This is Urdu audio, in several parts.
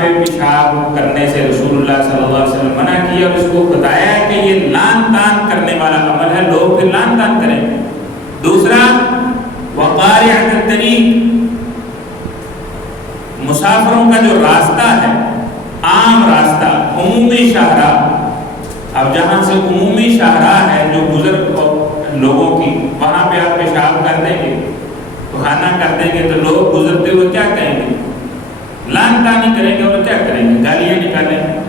پہ پیشاب کرنے سے رسول اللہ صلی اللہ علیہ وسلم منع کیا اور اس کو بتایا کہ یہ لان تان کرنے والا عمل ہے، لوگ پھر لان تان کریں۔ دوسرا وقارعۃ الطریق، مسافروں کا جو راستہ ہے، عام راستہ، عمومی شاہراہ، اب جہاں سے عمومی شاہراہ ہے جو بزرگ لوگوں کی، وہاں پہ آپ پیشاب کر دیں گے، خانہ کر دیں گے تو لوگ گزرتے ہوئے کیا کہیں گے؟ لان تانی کریں گے اور کیا کریں گے؟ گالیاں نکالیں گے۔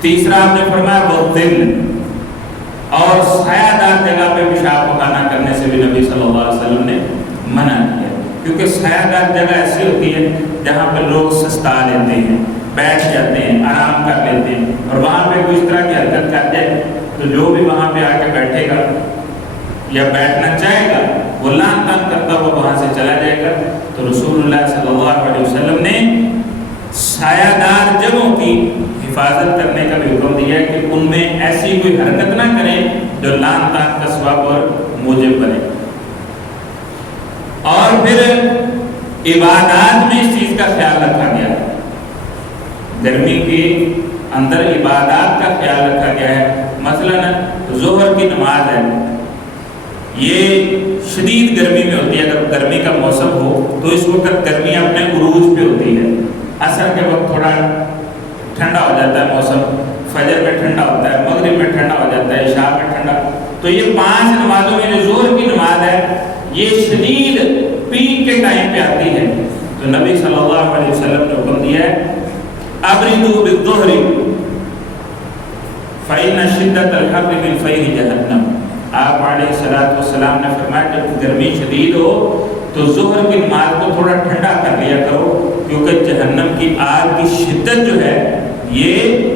تیسرا آپ نے فرمایا بظل، اور سایہ دار جگہ پہ پیشاب خانہ کرنے سے بھی نبی صلی اللہ علیہ وسلم نے منع کیا، کیونکہ سایہ دار جگہ ایسی ہوتی ہے جہاں پہ لوگ سستا لیتے ہیں، بیٹھ جاتے ہیں، آرام کر لیتے ہیں، اور وہاں پہ کوئی اس طرح کی حرکت کر جائے تو جو بھی وہاں پہ آ کے بیٹھے گا یا بیٹھنا چاہے گا وہ لان تان کرتا ہوا وہاں سے چلا جائے گا۔ تو رسول اللہ صلی اللہ علیہ وسلم نے سایہ دار جگہوں کی حفاظت کرنے کا بھی حکم دیا ہے کہ ان میں ایسی کوئی حرکت نہ کریں جو لان تان کا سبب اور موجب بنے۔ اور پھر عبادات میں اس چیز کا خیال رکھا گیا ہے، گرمی کے اندر عبادات کا خیال رکھا گیا ہے۔ مثلا ظہر کی نماز ہے، یہ شدید گرمی میں ہوتی ہے، اگر گرمی کا موسم ہو تو اس وقت گرمی اپنے عروج پہ ہوتی ہے، عصر کے وقت تھوڑا ٹھنڈا ہو جاتا ہے موسم، فجر میں ٹھنڈا ہوتا ہے، مغرب میں ٹھنڈا ہو جاتا ہے، عشاء میں ٹھنڈا۔ تو یہ 5 نمازوں میں جو ظہر کی نماز ہے یہ شدید پیک کے ٹائم پہ آتی ہے، تو نبی صلی اللہ علیہ وسلم نے حکم دیا ہے ابردوا بالظہر فإن شدۃ الحر من فیح جہنم۔ آپ علیہ الصلوۃ والسلام نے فرمایا جب گرمی شدید ہو تو ظہر کی نماز کو تھوڑا ٹھنڈا کر لیا کرو، کیونکہ جہنم کی آگ کی شدت جو ہے، یہ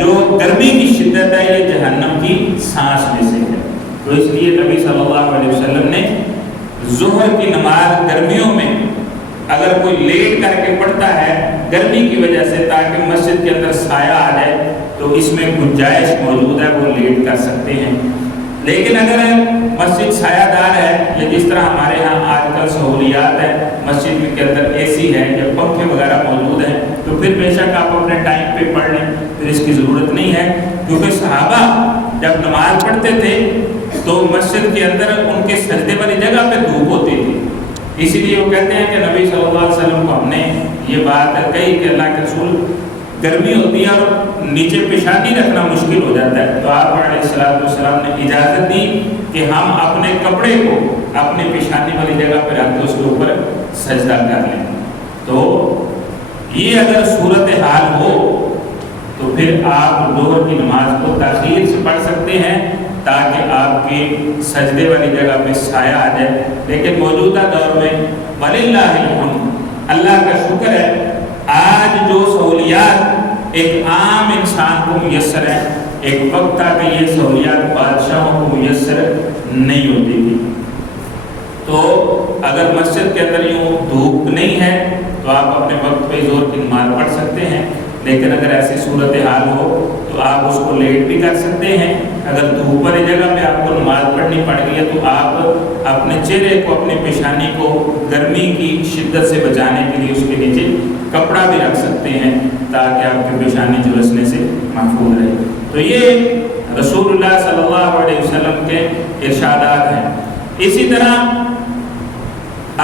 جو گرمی کی شدت ہے یہ جہنم کی سانس میں سے ہے۔ تو اس لیے نبی صلی اللہ علیہ وسلم نے ظہر کی نماز گرمیوں میں اگر کوئی لیٹ کر کے پڑھتا ہے گرمی کی وجہ سے تاکہ مسجد کے اندر سایہ آ جائے تو اس میں گنجائش موجود ہے، وہ لیٹ کر سکتے ہیں۔ لیکن اگر مسجد سایہ دار ہے یا جس طرح ہمارے ہاں آج کل سہولیات ہے، مسجد کے اندر اے سی ہے یا پنکھے وغیرہ موجود ہیں، تو پھر بے شک آپ اپنے ٹائم پہ پڑھ لیں، پھر اس کی ضرورت نہیں ہے۔ کیونکہ صحابہ جب نماز پڑھتے تھے تو مسجد کے اندر ان کے سجدے والی جگہ پہ دھوپ ہوتی تھی، اسی لیے وہ کہتے ہیں کہ نبی صلی اللہ علیہ وسلم کو ہم نے یہ بات کہی کہ اللہ کے رسول گرمی ہوتی ہے اور نیچے پیشانی رکھنا مشکل ہو جاتا ہے، تو آپ علیہ الصلوۃ والسلام نے اجازت دی کہ ہم اپنے کپڑے کو اپنے پیشانی والی جگہ پہ رکھ کے اس کے اوپر سجدہ کر لیں۔ تو یہ اگر صورتحال ہو تو پھر آپ ظہر کی نماز کو تاخیر سے پڑھ سکتے ہیں تاکہ آپ کی سجدے والی جگہ پہ سایہ آ جائے۔ لیکن موجودہ دور میں وللہ الحمد، اللہ کا شکر ہے، آج جو سہولیات ایک عام انسان کو میسر ہیں، ایک وقت تھا کہ یہ سہولیات بادشاہوں کو میسر نہیں ہوتی تھی۔ تو اگر مسجد کے اندر یوں دھوپ نہیں ہے تو آپ اپنے وقت پہ ظہر کی نماز پڑھ سکتے ہیں، لیکن اگر ایسی صورتحال ہو تو آپ اس کو لیٹ بھی کر سکتے ہیں۔ اگر دھوپ والی جگہ پہ آپ کو نماز پڑھنی پڑ گئی ہے تو آپ اپنے چہرے کو، اپنی پیشانی کو گرمی کی شدت سے بچانے کے لیے اس کے نیچے کپڑا بھی رکھ سکتے ہیں تاکہ آپ کی پیشانی جھلسنے سے محفوظ رہے۔ تو یہ رسول اللہ صلی اللہ علیہ وسلم کے ارشادات ہیں۔ اسی طرح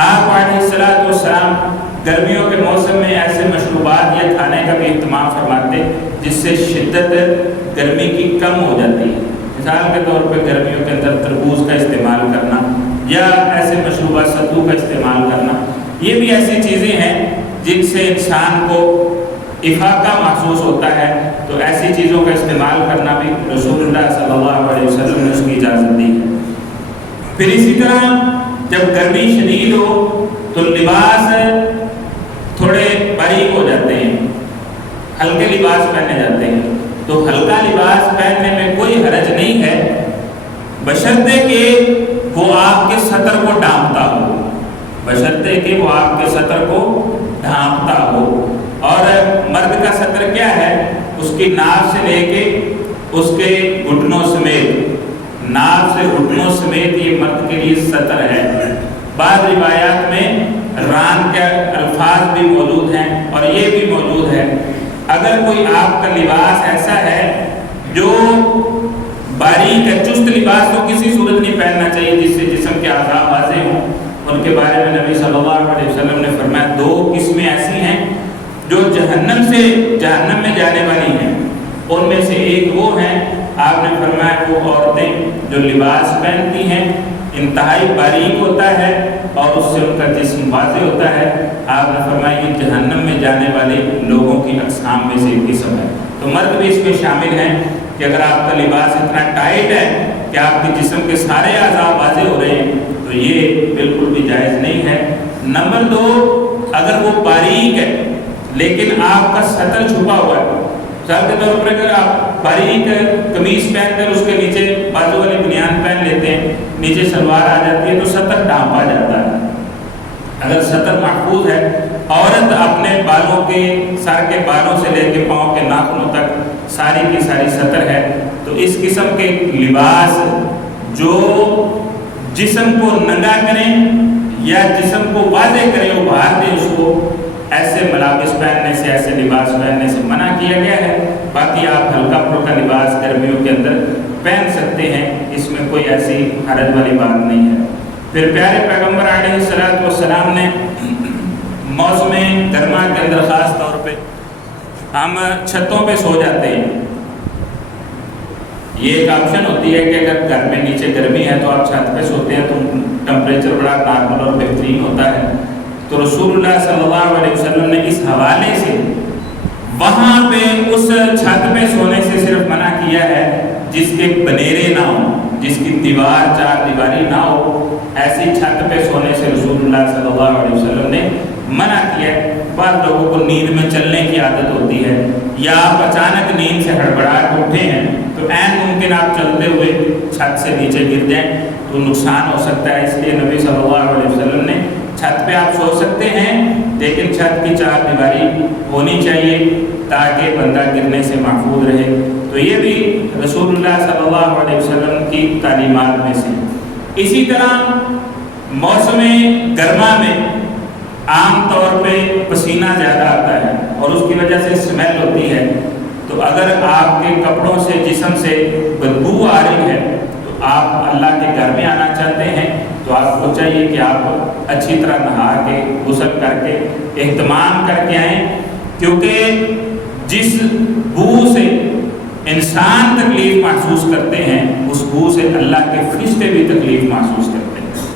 آپ علیہ الصلوۃ والسلام گرمیوں کے موسم میں ایسے مشروبات یا کھانے کا بھی اہتمام فرماتے جس سے شدت گرمی کی کم ہو جاتی ہے۔ مثال کے طور پہ گرمیوں کے اندر تربوز کا استعمال کرنا یا ایسے مشروبات ستو کا استعمال کرنا، یہ بھی ایسی چیزیں ہیں جن سے انسان کو افاقہ محسوس ہوتا ہے، تو ایسی چیزوں کا استعمال کرنا بھی رسول اللہ صلی اللہ علیہ وسلم نے اس کی اجازت دی ہے۔ پھر اسی طرح جب گرمی شدید ہو تو لباس تھوڑے باریک ہو جاتے ہیں، ہلکے لباس پہنے جاتے ہیں، تو ہلکا لباس پہننے میں کوئی حرج نہیں ہے بشرطے کہ وہ آپ کے سطر کو ڈھانپتا ہو، بشرطے کہ وہ آپ کے سطر کو ڈھانپتا ہو۔ اور مرد کا سطر کیا ہے؟ اس کی ناف سے لے کے اس کے گھٹنوں سمیت، ناف سے گھٹنوں سمیت یہ مرد کے لیے سطر ہے۔ بعض روایات میں ران کے الفاظ بھی موجود ہیں اور یہ بھی موجود اگر کوئی آپ کا لباس ایسا ہے جو باریک ہے، چست لباس تو کسی صورت نہیں پہننا چاہیے جس سے جسم کے اعضاء واضح ہوں. ان کے بارے میں نبی صلی اللہ علیہ وسلم نے فرمایا 2 قسمیں ایسی ہیں جو جہنم میں جانے والی ہیں. ان میں سے ایک وہ ہیں، آپ نے فرمایا وہ عورتیں جو لباس پہنتی ہیں انتہائی باریک ہوتا ہے اور اس سے ان کا جسم واضح ہوتا ہے. آپ نے فرمایا یہ جہنم میں جانے والے لوگوں کی اقسام میں سے ایک قسم ہے. تو مرد بھی اس میں شامل ہیں کہ اگر آپ کا لباس اتنا ٹائٹ ہے کہ آپ کے جسم کے سارے اعضاء واضح ہو رہے ہیں تو یہ بالکل بھی جائز نہیں ہے. نمبر 2، اگر وہ باریک ہے لیکن آپ کا سطر چھپا ہوا ہے، مثال کے طور پر اگر آپ باریک قمیص پہن کر اس کے نیچے بازو والی بنیان پہن لیتے ہیں، نیچے سلوار آ جاتی ہے تو سطر ڈھانپا جاتا ہے. اگر سطر محفوظ ہے، عورت اپنے بالوں کے سر کے بالوں سے لے کے پاؤں کے ناخنوں تک ساری کی ساری سطر ہے، تو اس قسم کے لباس جو جسم کو ننگا کریں یا جسم کو واضح کریں ابھار دیں، اس کو ایسے ملابس پہننے سے، ایسے لباس پہننے سے منع کیا گیا ہے. باقی آپ ہلکا پھلکا لباس گرمیوں کے اندر پہن سکتے ہیں، اس میں کوئی ایسی حرج والی بات نہیں ہے. پھر پیارے پیغمبر علیہ السلام نے موسم گرما کے اندر خاص طور پہ ہم چھتوں پہ سو جاتے ہیں. یہ ایک آپشن ہوتی ہے کہ اگر گھر میں نیچے گرمی ہے تو آپ چھت پہ سوتے ہیں تو ٹمپریچر بڑا نارمل اور بہترین ہوتا ہے. تو رسول اللہ صلی اللہ علیہ وسلم نے اس حوالے سے وہاں پہ اس چھت پہ سونے سے صرف منع کیا ہے جس کے بنیرے نہ ہوں، جس کی دیوار 4 دیواری نہ ہو، ایسی چھت پہ سونے سے رسول اللہ صلی اللہ علیہ وسلم نے منع کیا ہے. بعض لوگوں کو نیند میں چلنے کی عادت ہوتی ہے یا آپ اچانک نیند سے ہڑبڑا کے اٹھے ہیں تو عین ممکن آپ چلتے ہوئے چھت سے نیچے گر جائیں تو نقصان ہو سکتا ہے. اس لیے نبی صلی اللہ علیہ وسلم نے چھت پہ آپ سو سکتے ہیں لیکن چھت کی 4 دیواری ہونی چاہیے تاکہ بندہ گرنے سے محفوظ رہے. تو یہ بھی رسول اللہ صلی اللہ علیہ وسلم کی تعلیمات میں سے. اسی طرح موسم گرما میں عام طور پہ پسینہ زیادہ آتا ہے اور اس کی وجہ سے اسمیل ہوتی ہے. تو اگر آپ کے کپڑوں سے جسم سے بدبو آ رہی ہے تو آپ اللہ کے گھر میں آنا چاہتے ہیں تو آپ کو چاہیے کہ آپ اچھی طرح نہا کے غسل کر کے اہتمام کر کے آئیں، کیونکہ جس بو سے انسان تکلیف محسوس کرتے ہیں اس بو سے اللہ کے فرشتے بھی تکلیف محسوس کرتے ہیں.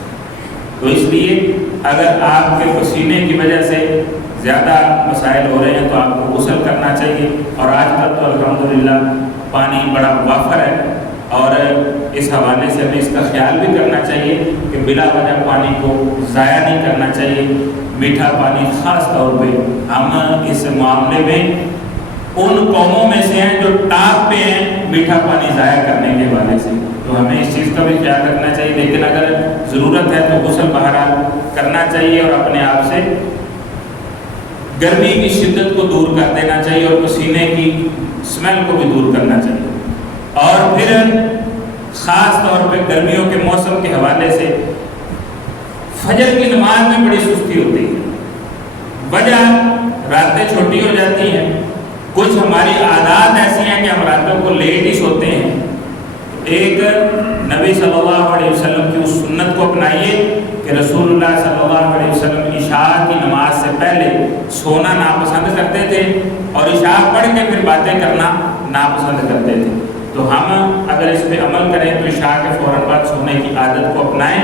تو اس لیے اگر آپ کے پسینے کی وجہ سے زیادہ مسائل ہو رہے ہیں تو آپ کو غسل کرنا چاہیے. اور آج کل تو الحمدللہ پانی بڑا وافر ہے اور اس حوالے سے ہمیں اس کا خیال بھی کرنا چاہیے کہ بلا وجہ پانی کو ضائع نہیں کرنا چاہیے. میٹھا پانی خاص طور پہ ہم اس معاملے میں ان قوموں میں سے ہیں جو ٹاپ پہ ہیں میٹھا پانی ضائع کرنے کے حوالے سے، تو ہمیں اس چیز کا بھی خیال رکھنا چاہیے. لیکن اگر ضرورت ہے تو غسل بہرحال کرنا چاہیے اور اپنے آپ سے گرمی کی شدت کو دور کر دینا چاہیے اور پسینے کی اسمیل کو بھی دور کرنا چاہیے. اور پھر خاص طور پہ گرمیوں کے موسم کے حوالے سے فجر کی نماز میں بڑی سستی ہوتی ہے. وجہ راتیں چھوٹی ہو جاتی ہیں، کچھ ہماری عادات ایسی ہیں کہ ہم راتوں کو لیٹ ہی سوتے ہیں. ایک نبی صلی اللہ علیہ وسلم کی اس سنت کو اپنائیے کہ رسول اللہ صلی اللہ علیہ وسلم عشاء کی نماز سے پہلے سونا ناپسند کرتے تھے اور عشاء پڑھ کے پھر باتیں کرنا ناپسند کرتے تھے. تو ہم اگر اس پہ عمل کریں تو عشاء کے فوراً بعد سونے کی عادت کو اپنائیں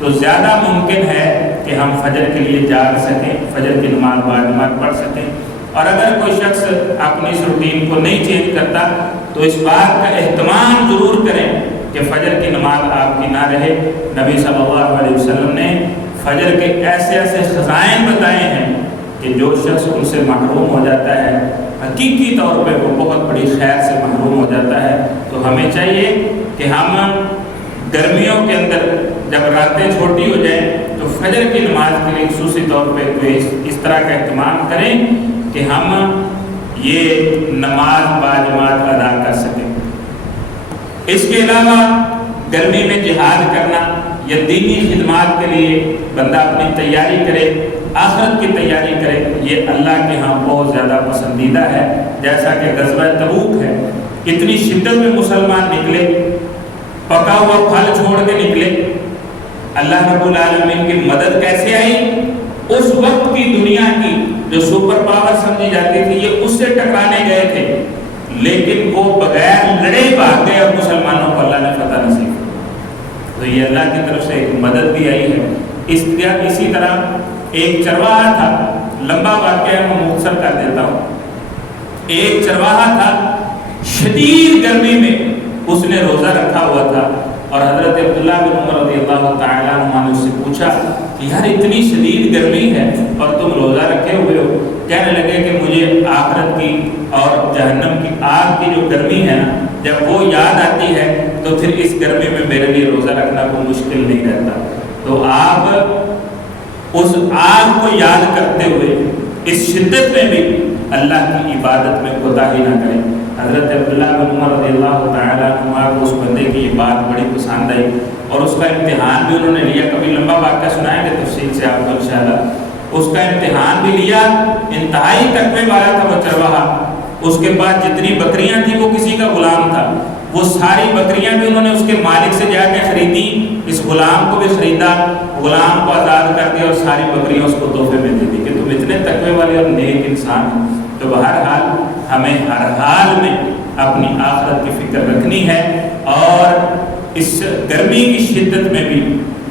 تو زیادہ ممکن ہے کہ ہم فجر کے لیے جاگ سکیں، فجر کی نماز باجماعت پڑھ سکیں. اور اگر کوئی شخص اپنی اس روٹین کو نہیں چینج کرتا تو اس بات کا اہتمام ضرور کریں کہ فجر کی نماز آپ کی نہ رہے. نبی صلی اللہ علیہ وسلم نے فجر کے ایسے ایسے خزائن بتائے ہیں کہ جو شخص ان سے محروم ہو جاتا ہے حقیقی طور پہ وہ بہت بڑی خیر سے محروم ہو جاتا ہے. تو ہمیں چاہیے کہ ہم گرمیوں کے اندر جب راتیں چھوٹی ہو جائیں تو فجر کی نماز کے لیے خصوصی طور پہ کوئی اس طرح کا اہتمام کریں کہ ہم یہ نماز باجماعت ادا کر سکیں. اس کے علاوہ گرمی میں جہاد کرنا یا دینی خدمات کے لیے بندہ اپنی تیاری کرے. آخرت کی تیاری کرے، یہ اللہ کے ہاں بہت زیادہ پسندیدہ ہے۔ جیسا کہ غزوہ تبوک ہے، اتنی شدت میں مسلمان نکلے، پکا ہوا پھل چھوڑ کے نکلے، اللہ رب العالمین کی مدد کیسے آئی؟ اس وقت کی دنیا کی جو سپر پاور سمجھی جاتی تھی یہ اس سے ٹکرانے گئے تھے، لیکن وہ بغیر لڑے بھاگ گئے اور مسلمانوں کو اللہ نے فتح نصیب کی۔ تو یہ اللہ کی طرف سے ایک مدد بھی آئی ہے۔ اسی طرح ایک چرواہا تھا، لمبا واقعہ میں مختصر کر دیتا ہوں۔ ایک چرواہا تھا، شدید گرمی میں اس نے روزہ رکھا ہوا تھا، اور حضرت عبداللہ بن عمر رضی اللہ تعالیٰ عنہ نے اس سے پوچھا کہ یار اتنی شدید گرمی ہے اور تم روزہ رکھے ہوئے ہو۔ کہنے لگے کہ مجھے آخرت کی اور جہنم کی آگ کی جو گرمی ہے نا، جب وہ یاد آتی ہے تو پھر اس گرمی میں میرے لیے روزہ رکھنا کوئی مشکل نہیں رہتا۔ تو آپ اس آگ کو یاد کرتے ہوئے اس شدت میں بھی اللہ کی عبادت میں کوتاہی نہ کریں۔ حضرت عبداللہ بن عمر رضی اللہ تعالیٰ عنہ کو اس بندے کی یہ بات بڑی پسند آئی، اور اس کا امتحان بھی انہوں نے لیا۔ کبھی لمبا واقعہ سنائیں گے تفصیل سے آپ کو انشاءاللہ۔ اس کا امتحان بھی لیا، انتہائی تقوی والا تھا وہ چرواہا۔ اس کے بعد جتنی بکریاں تھیں وہ کسی کا غلام تھا، وہ ساری بکریاں بھی انہوں نے اس کے مالک سے جا کے خریدی، اس غلام کو بھی خریدا، غلام کو آزاد کر دیا، اور ساری بکریاں اس کو تحفے میں دے دی کہ تم اتنے تقوی والے اور نیک انسان ہو۔ تو بہرحال ہمیں ہر حال میں اپنی آخرت کی فکر رکھنی ہے، اور اس گرمی کی شدت میں بھی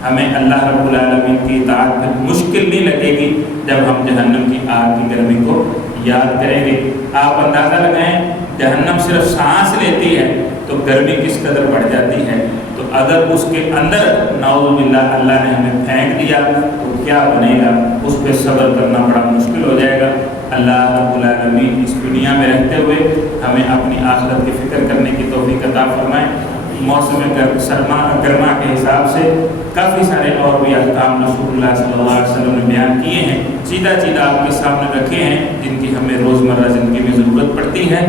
ہمیں اللہ رب العالمین کی اطاعت میں مشکل نہیں لگے گی جب ہم جہنم کی آگ کی گرمی کو یاد کریں گے۔ آپ اندازہ لگائیں، جہنم صرف سانس لیتی ہے تو گرمی کس قدر بڑھ جاتی ہے، تو اگر اس کے اندر نعوذ باللہ اللہ نے ہمیں پھینک دیا تو کیا بنے گا؟ اس پہ صبر کرنا بڑا مشکل ہو جائے گا۔ اللہ رب العالمین اس دنیا میں رہتے ہوئے ہمیں اپنی آخرت کی فکر کرنے کی توفیق عطا فرمائے۔ موسم گرما کے حساب سے کافی سارے اور بھی احکام رسول اللہ صلی اللہ علیہ وسلم نے بیان کیے ہیں، سیدھا آپ کے سامنے رکھے ہیں، جن کی ہمیں روزمرہ زندگی میں ضرورت پڑتی ہے۔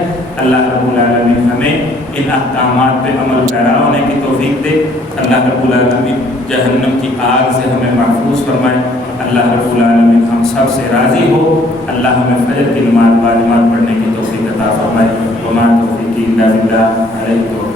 اللہ رب العالمین ہمیں ان احکامات پہ عمل پیرا ہونے کی توفیق دے۔ اللہ رب العالمین جہنم کی آگ سے ہمیں محفوظ فرمائے۔ اللہ رب العالمین ہم سب سے راضی ہو۔ اللہ ہمیں فجر کی نماز باجماعت پڑھنے کی توفیق عطا فرمائے۔ وما توفیقی الا باللہ، علیہ توکلنا۔